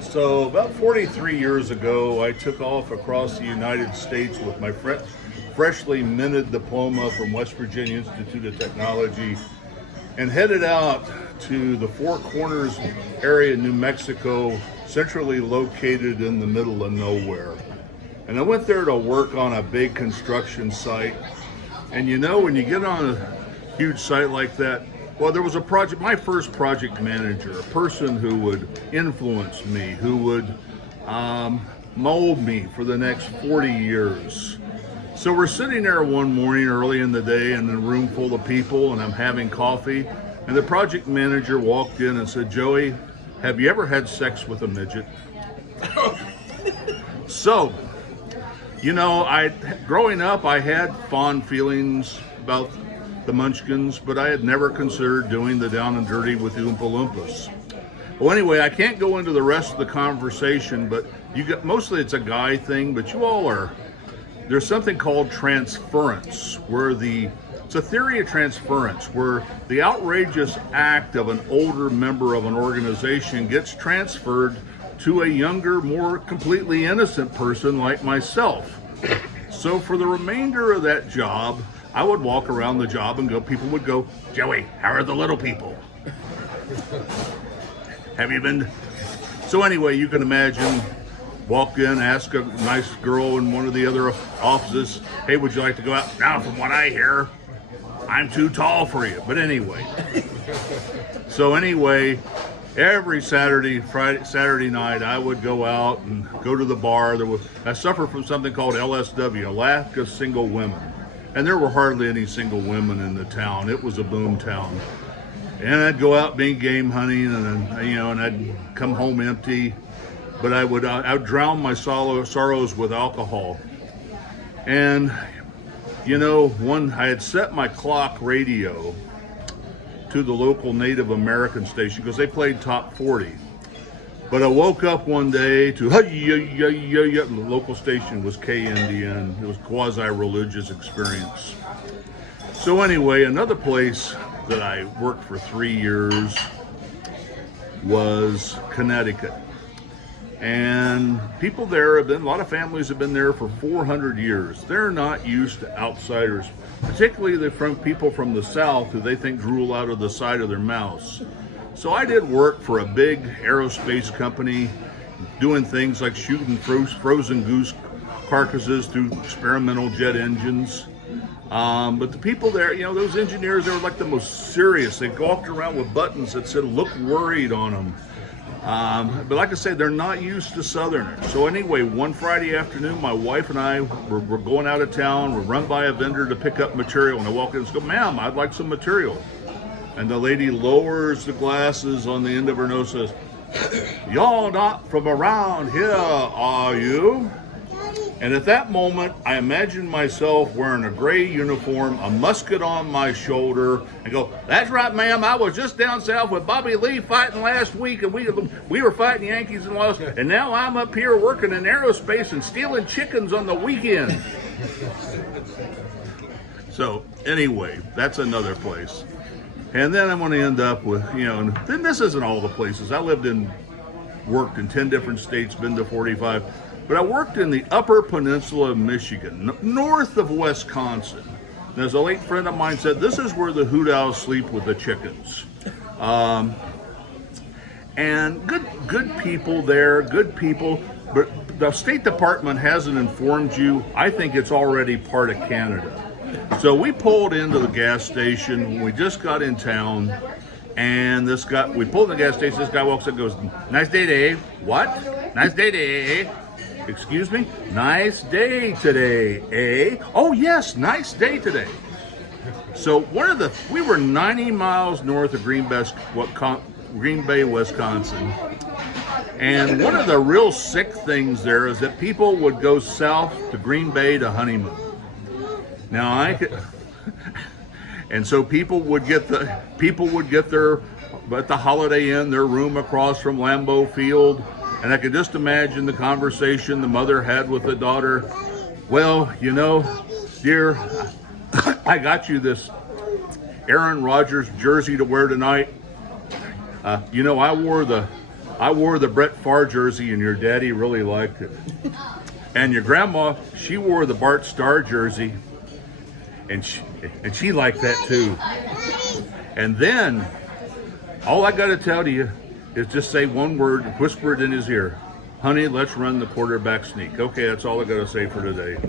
So about 43 years ago, I took off across the United States with my freshly minted diploma from West Virginia Institute of Technology and headed out to the Four Corners area in New Mexico, centrally located in the middle of nowhere. And I went there to work on a big construction site. And you know, when you get on a huge site like that, well, there was a project, my first project manager, a person who would influence me, who would mold me for the next 40 years. So we're sitting there one morning early in the day in a room full of people, and I'm having coffee, and the project manager walked in and said, "Joey, have you ever had sex with a midget?" So, you know, growing up, I had fond feelings about the Munchkins, but I had never considered doing the down and dirty with the Oompa Loompas. Well, anyway, I can't go into the rest of the conversation, but mostly it's a guy thing, but you all are, there's something called transference, where it's a theory of transference, where the outrageous act of an older member of an organization gets transferred to a younger, more completely innocent person like myself. So for the remainder of that job, I would walk around the job and people would go, "Joey, how are the little people? Have you been?" So anyway, you can imagine, walk in, ask a nice girl in one of the other offices, "Hey, would you like to go out?" "Now, from what I hear, I'm too tall for you." But anyway, so anyway, every Saturday night, I would go out and go to the bar. I suffered from something called LSW, lack of single women. And there were hardly any single women in the town. It was a boom town. And I'd go out being game hunting, and and I'd come home empty. But I would drown my sorrows with alcohol. And I had set my clock radio to the local Native American station because they played top 40. But I woke up one day to the local station was KNDN. It was quasi-religious experience. So anyway, another place that I worked for 3 years was Connecticut. And people there a lot of families have been there for 400 years. They're not used to outsiders, particularly people from the South who they think drool out of the side of their mouths. So I did work for a big aerospace company, doing things like shooting frozen goose carcasses through experimental jet engines. But the people there, those engineers, they were like the most serious. They walked around with buttons that said, "Look worried" on them. But like I said, they're not used to Southerners. So anyway, one Friday afternoon, my wife and I were going out of town. We're run by a vendor to pick up material. And I walk in and go, "Ma'am, I'd like some material." And the lady lowers the glasses on the end of her nose and says, "Y'all not from around here, are you?" And at that moment, I imagined myself wearing a gray uniform, a musket on my shoulder, and go, "That's right, ma'am. I was just down south with Bobby Lee fighting last week, and we were fighting Yankees and lost, and now I'm up here working in aerospace and stealing chickens on the weekend." So anyway, that's another place. And then I'm going to end up with, and then this isn't all the places. I worked in 10 different states, been to 45. But I worked in the Upper Peninsula of Michigan, north of Wisconsin. And as a late friend of mine said, this is where the hoot owls sleep with the chickens. And good people there, good people. But the State Department hasn't informed you. I think it's already part of Canada. So we pulled into the gas station when we just got in town. And we pulled in the gas station. This guy walks up and goes, "Nice day today." "What?" "Nice day today." "Excuse me?" "Nice day today, eh?" "Oh yes, nice day today." So we were 90 miles north of Green Bay, Wisconsin. And one of the real sick things there is that people would go south to Green Bay to honeymoon. Now and so people would get their at the Holiday Inn, their room across from Lambeau Field. And I could just imagine the conversation the mother had with the daughter. "Well, dear, I got you this Aaron Rodgers jersey to wear tonight. I wore the I wore the Brett Favre jersey, and your daddy really liked it. And your grandma, she wore the Bart Starr jersey, and she liked that too. And then, all I got to tell you is just say one word, whisper it in his ear. Honey, let's run the quarterback sneak. Okay, that's all I got to say for today.